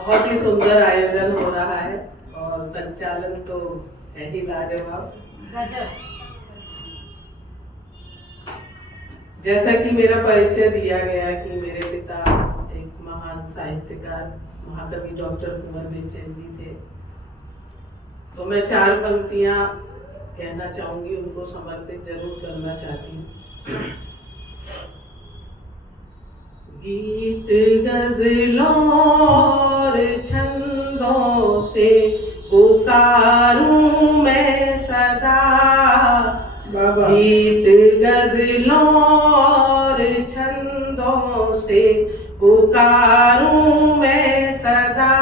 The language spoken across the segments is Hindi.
बहुत ही सुंदर आयोजन हो रहा है और संचालन तो है ही लाजवाब। जैसा कि मेरा परिचय दिया गया कि मेरे पिता एक महान साहित्यकार महाकवि डॉक्टर कुंवर बेचैन जी थे, तो मैं 4 पंक्तियां कहना चाहूंगी, उनको समर्पित जरूर करना चाहती हूँ। गीत गजलों और छंदों से पुकारूं मैं सदा, गीत गजलों और छंदों से पुकारूं मैं सदा,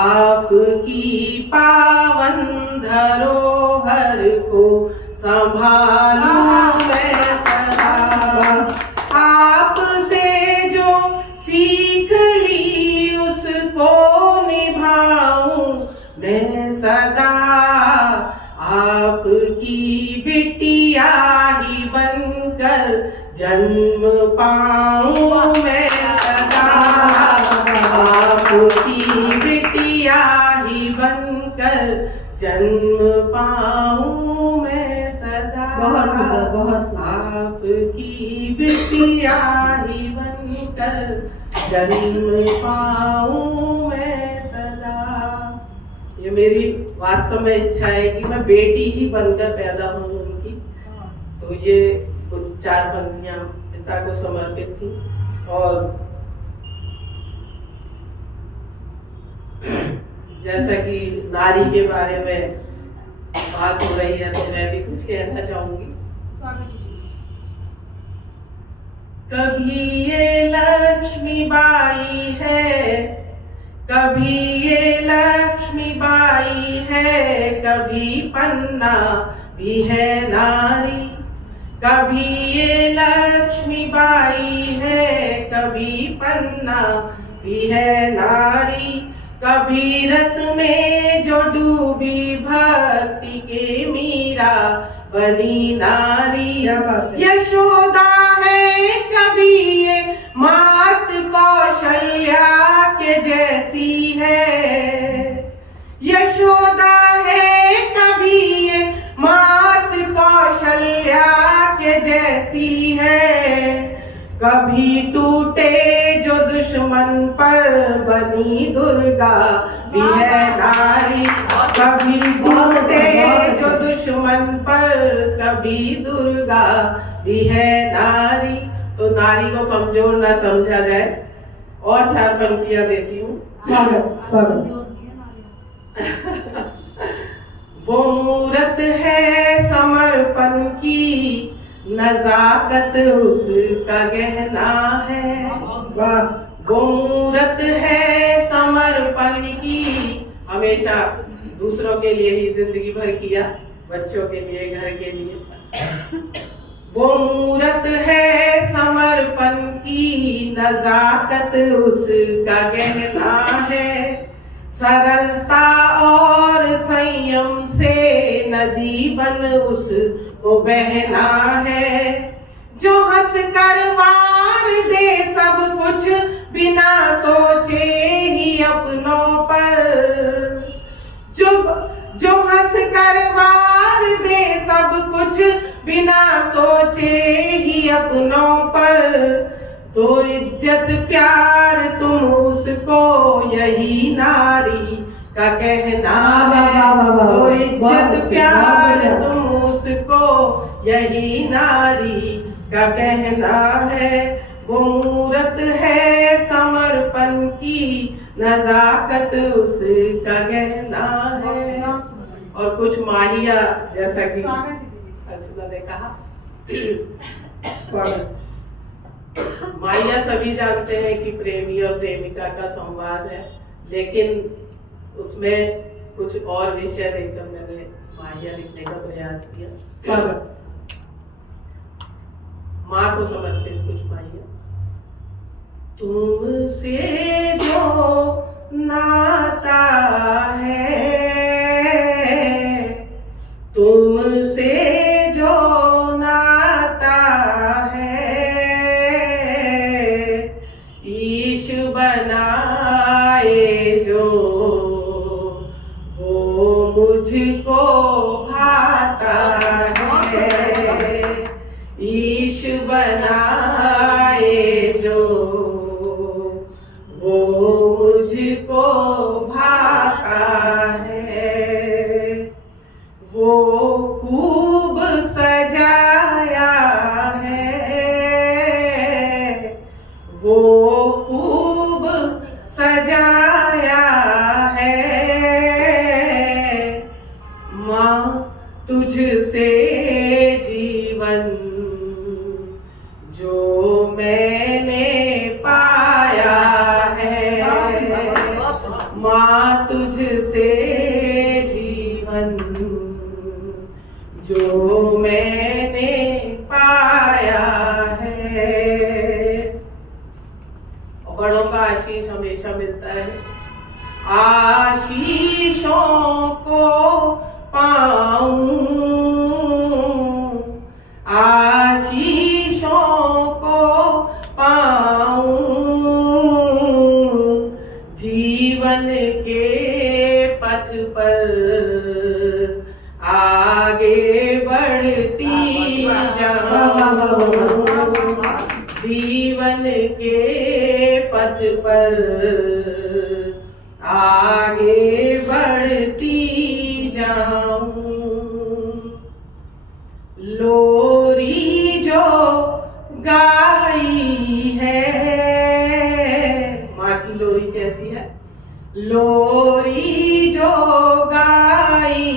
आपकी पावन धरोहर को संभालूं मैं सदा, आपसे जो सीख ली उसको निभाऊं मैं सदा, आपकी बिटिया ही बनकर जन्म पाऊं मैं सदा, आपकी बिटिया ही बनकर जन्म पाऊं मैं सदा, आपकी बिटिया ही बनकर जन्म पाऊं मैं सदा। ये मेरी वास्तव में इच्छा है कि मैं बेटी ही बनकर पैदा हूँ उनकी। तो ये कुछ 4 पंक्तियां पिता को समर्पित थी। और जैसा कि नारी के बारे में बात हो रही है, तो मैं भी कुछ कहना चाहूंगी। कभी ये लक्ष्मीबाई है, कभी ये लक्ष्मीबाई है, कभी पन्ना भी है नारी, कभी ये लक्ष्मीबाई है, कभी पन्ना भी है नारी, कभी रस में जो डूबी भक्ति के मीरा बनी नारी, यशोदा है कभी ये मात कौशल्या के जैसी है, यशोदा है कभी ये मात कौशल्या के जैसी है, कभी टूटे जो दुश्मन पर बनी दुर्गा भी है नारी, कभी टूटे जो दुश्मन पर कभी दुर्गा भी है नारी। तो नारी को कमजोर ना समझा जाए। और 4 पंक्तियां देती हूँ। वो मूरत है समर्पण की, नजाकत उसका गहना है, वो मूरत है समर्पण की, हमेशा दूसरों के लिए ही जिंदगी भर किया, बच्चों के लिए, घर के लिए। वो मूरत है समर्पण की, नजाकत उसका गहना है, सरलता और संयम से नदी बन उसको बहना है, जो हंस कर वार दे सब कुछ बिना सोचे ही अपनों पर, जो हंस कर वार दे सब कुछ बिना सोचे ही अपनों पर, तो इज्जत प्यार तुम उसको यही नारी का कहना है, तो इज्जत प्यार तुम उसको यही नारी का कहना है, वो मूरत है समर्पण की, नजाकत उसका कहना है। और कुछ माहिया, जैसा कि अर्चना ने कहा, माहिया सभी जानते हैं कि प्रेमी और प्रेमिका का संवाद है, लेकिन उसमें कुछ और विषय लेकर मैंने माहिया लिखने का प्रयास किया। माँ को समर्पित कुछ माहिया। तुमसे जो नाता है, तुमसे जो नाता है, ईश बना जो वो मुझको भाता है। ईश बनाए जो वो मुझको भाता है। वो खूब सजाया है, वो खूब सजाया है। माँ तुझसे जीवन जो मैंने पाया है। माँ तुझसे जीवन जो मैंने पाया है। और बड़ों का आशीष हमेशा मिलता है। आशीषों को पाऊं, आशीषों को पाऊं, जीवन के पथ पर आगे बढ़ती जाऊं। जीवन के पथ पर आगे बढ़ती जाऊं। लोरी जो गाई है, माँ की लोरी कैसी है? लोरी जो गाई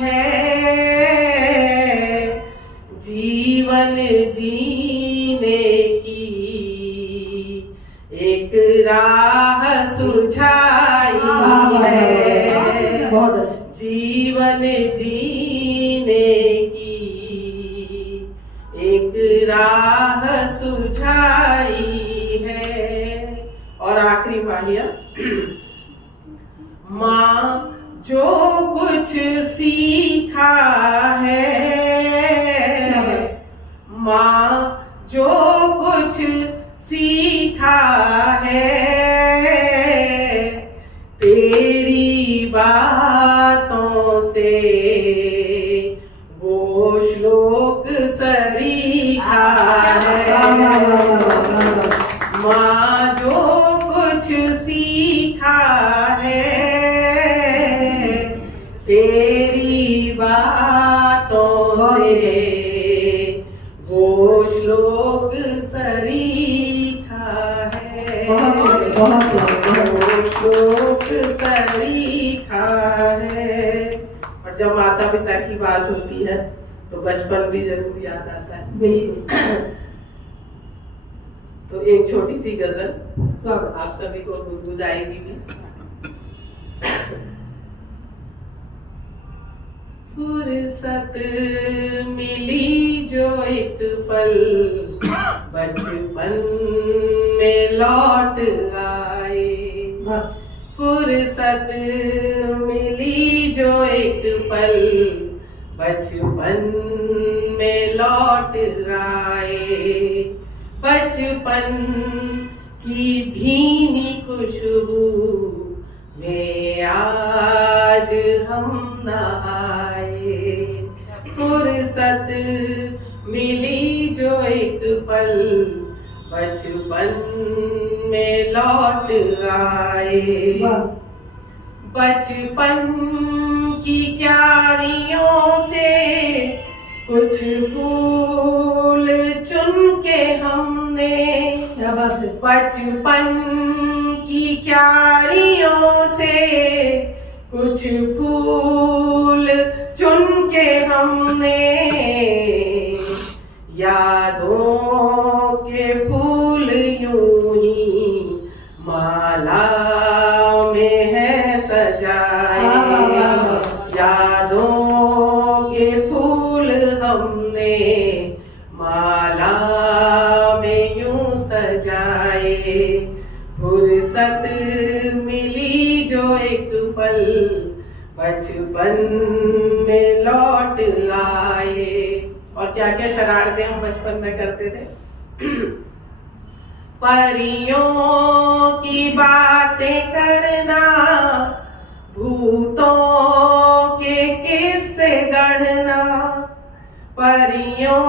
है, जीवन जीने की एक राह सुझाई है। बहुत अच्छा। जीवन जीने की एक राह सुझाई है। और आखिरी माहिया, माँ जो कुछ सीखा है, माँ जो कुछ सीखा है, तेरी बातों से वो श्लोक सरीखा है। माँ जो कुछ सीखा है, तेरी बातों से वो श्लोक सरीखा है। वो श्लोक सरीखा है। और जब माता पिता की बात होती है तो बचपन भी जरूर याद आता है। बिल्कुल। तो एक छोटी सी गजल आप सभी को गुनगुनाएगी भी। फुर्सत मिली जो एक पल बचपन में लौट आए। फुर्सत मिली जो एक पल बचपन में लौट आए। बचपन की भीनी खुशबू में आज हम नहाए। फुर्सत मिली जो एक पल बचपन में लौट आए। बचपन की क्यारियों से कुछ फूल चुन के हमने, बचपन की क्यारियों से कुछ फूल चुन के हमने, यादों के फूल यूं ही माला में है सजाए। यादों के फूल हमने माला में यूं सजाए। फुर्सत मिली जो एक पल बचपन में लौट आए। और क्या क्या शरारतें हम बचपन में करते थे। परियों की बातें करना, भूतों के किस्से गढ़ना, परियों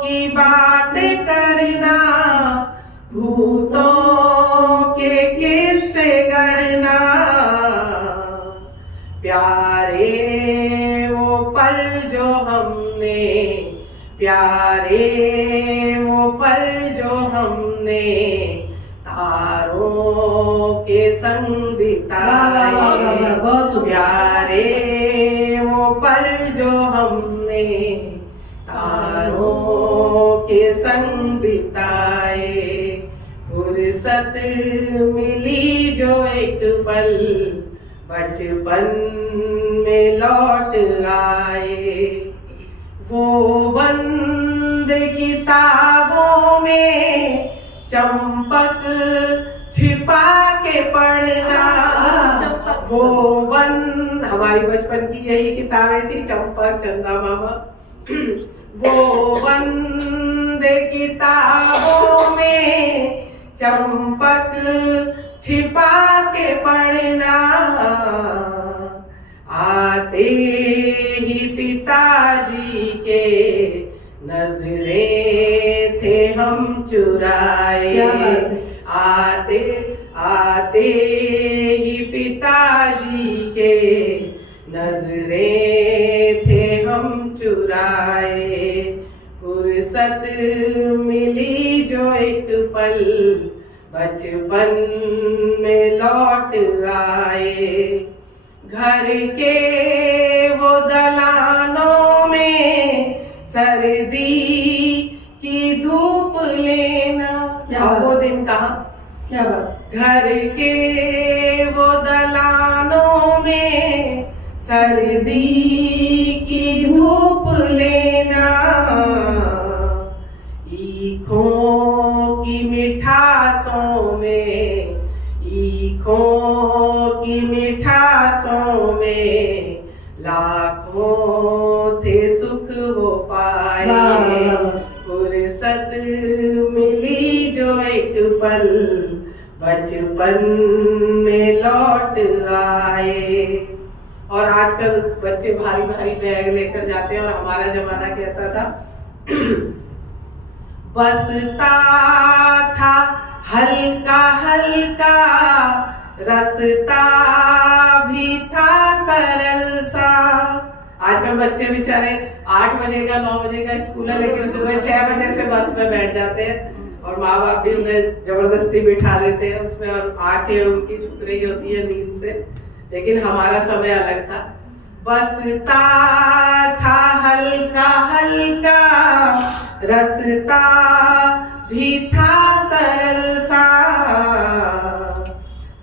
की बातें करना, भूतों के किस्से गढ़ना, प्यारे वो पल जो हमने, प्यारे वो पल जो हमने तारों के संग बिताए, प्यारे वो पल जो हमने तारों के संग बिताए, फुर्सत मिली जो एक पल बचपन में लौट आए, वो बंद किताबों में चंपक छिपा के पढ़ना, वो बंद, हमारी बचपन की यही किताबें थी, चंपक, चंदा मामा, वो बंद किताबों में चंपक छिपा के पढ़ना, आते ही पिताजी के नजरें थे हम चुराए, आते आते ही पिताजी के नजरें थे हम चुराए, फुर्सत मिली जो एक पल बचपन में लौट आए, घर के वो दलानों में सर्दी की धूप लेना, अब वो दिन कहाँ, क्या बात, घर के वो दलानों में सर्दी की धूप लेना, ईखों की मिठासों में, ईखों की मिठासों में लाखों थे सुख वो पाए, फुर्सत मिली जो एक पल बचपन में लौट आए। और आजकल बच्चे भारी भारी बैग लेकर जाते हैं, और हमारा जमाना कैसा था, बसता था हल्का हल्का, रास्ता भी था सरल सा। आजकल बच्चे बेचारे 8 बजे का 9 बजे का स्कूल है, लेकिन सुबह 6 बजे से बस में बैठ जाते हैं, और माँ बाप भी उन्हें जबरदस्ती बिठा देते हैं उसमें, और आंखें उनकी झुक रही होती है नींद से। लेकिन हमारा समय अलग था, बसता था हल्का हल्का, रास्ता भी था सरल सा,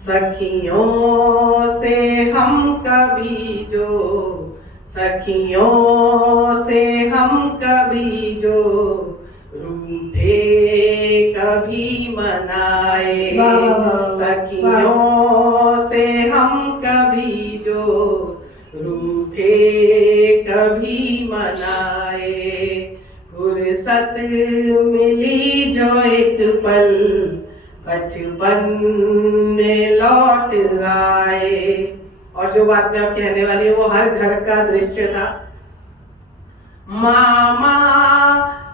सखियों से हम कभी जो, सखियों से हम कभी जो रूठे कभी मनाए, सखियों से हम कभी जो रूठे कभी मनाए, फुर्सत मिली जो एक पल बचपन में लौट आए। और जो बात मैं अब कहने वाली हूँ वो हर घर का दृश्य था। मामा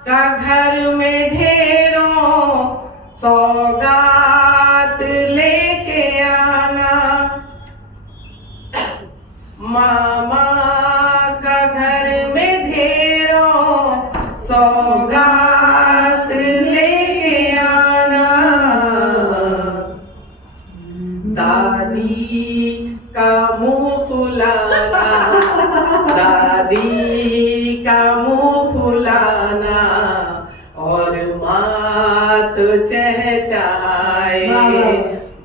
का घर में ढेरों सौगात लेके आना, मामा का घर में ढेरों सौगात लेके आना, दादी का मुंह फुलाना, दादी का मुंह फुलाना, और माँ तो चहचहाए,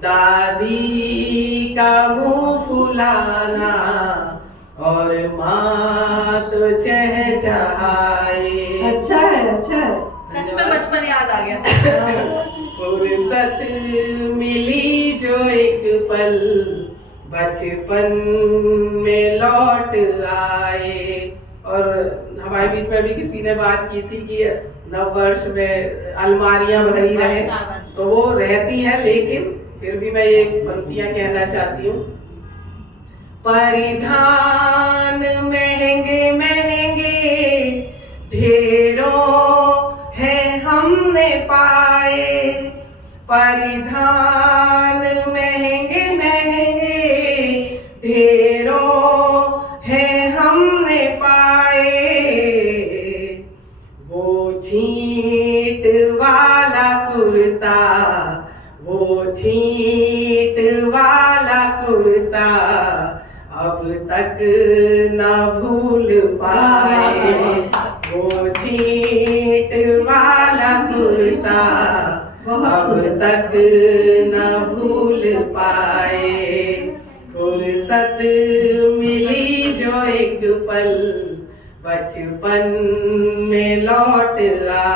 दादी का मुंह फुलाना, और माँ तो चहचहाए। अच्छा है, अच्छा है, सच में बचपन याद आ गया। फुर्सत मिली जो एक पल बचपन में लौट आए। और हमारे बीच में भी किसी ने बात की थी कि नव वर्ष में अलमारियां भरी रहे, तो वो रहती है, लेकिन फिर भी मैं ये पंक्तियां कहना चाहती हूँ। परिधान महंगे महंगे ढेरों है हमने पाए, परिधान महंगे महंगे ढेरों है हमने पाए, वो छींट वाला कुर्ता, वो छींट वाला कुर्ता अब तक न भूल पाए, वो छींट वाला कुर्ता अब तक न भूल पाए। फुर्सत मिली जो एक पल बचपन में लौट आ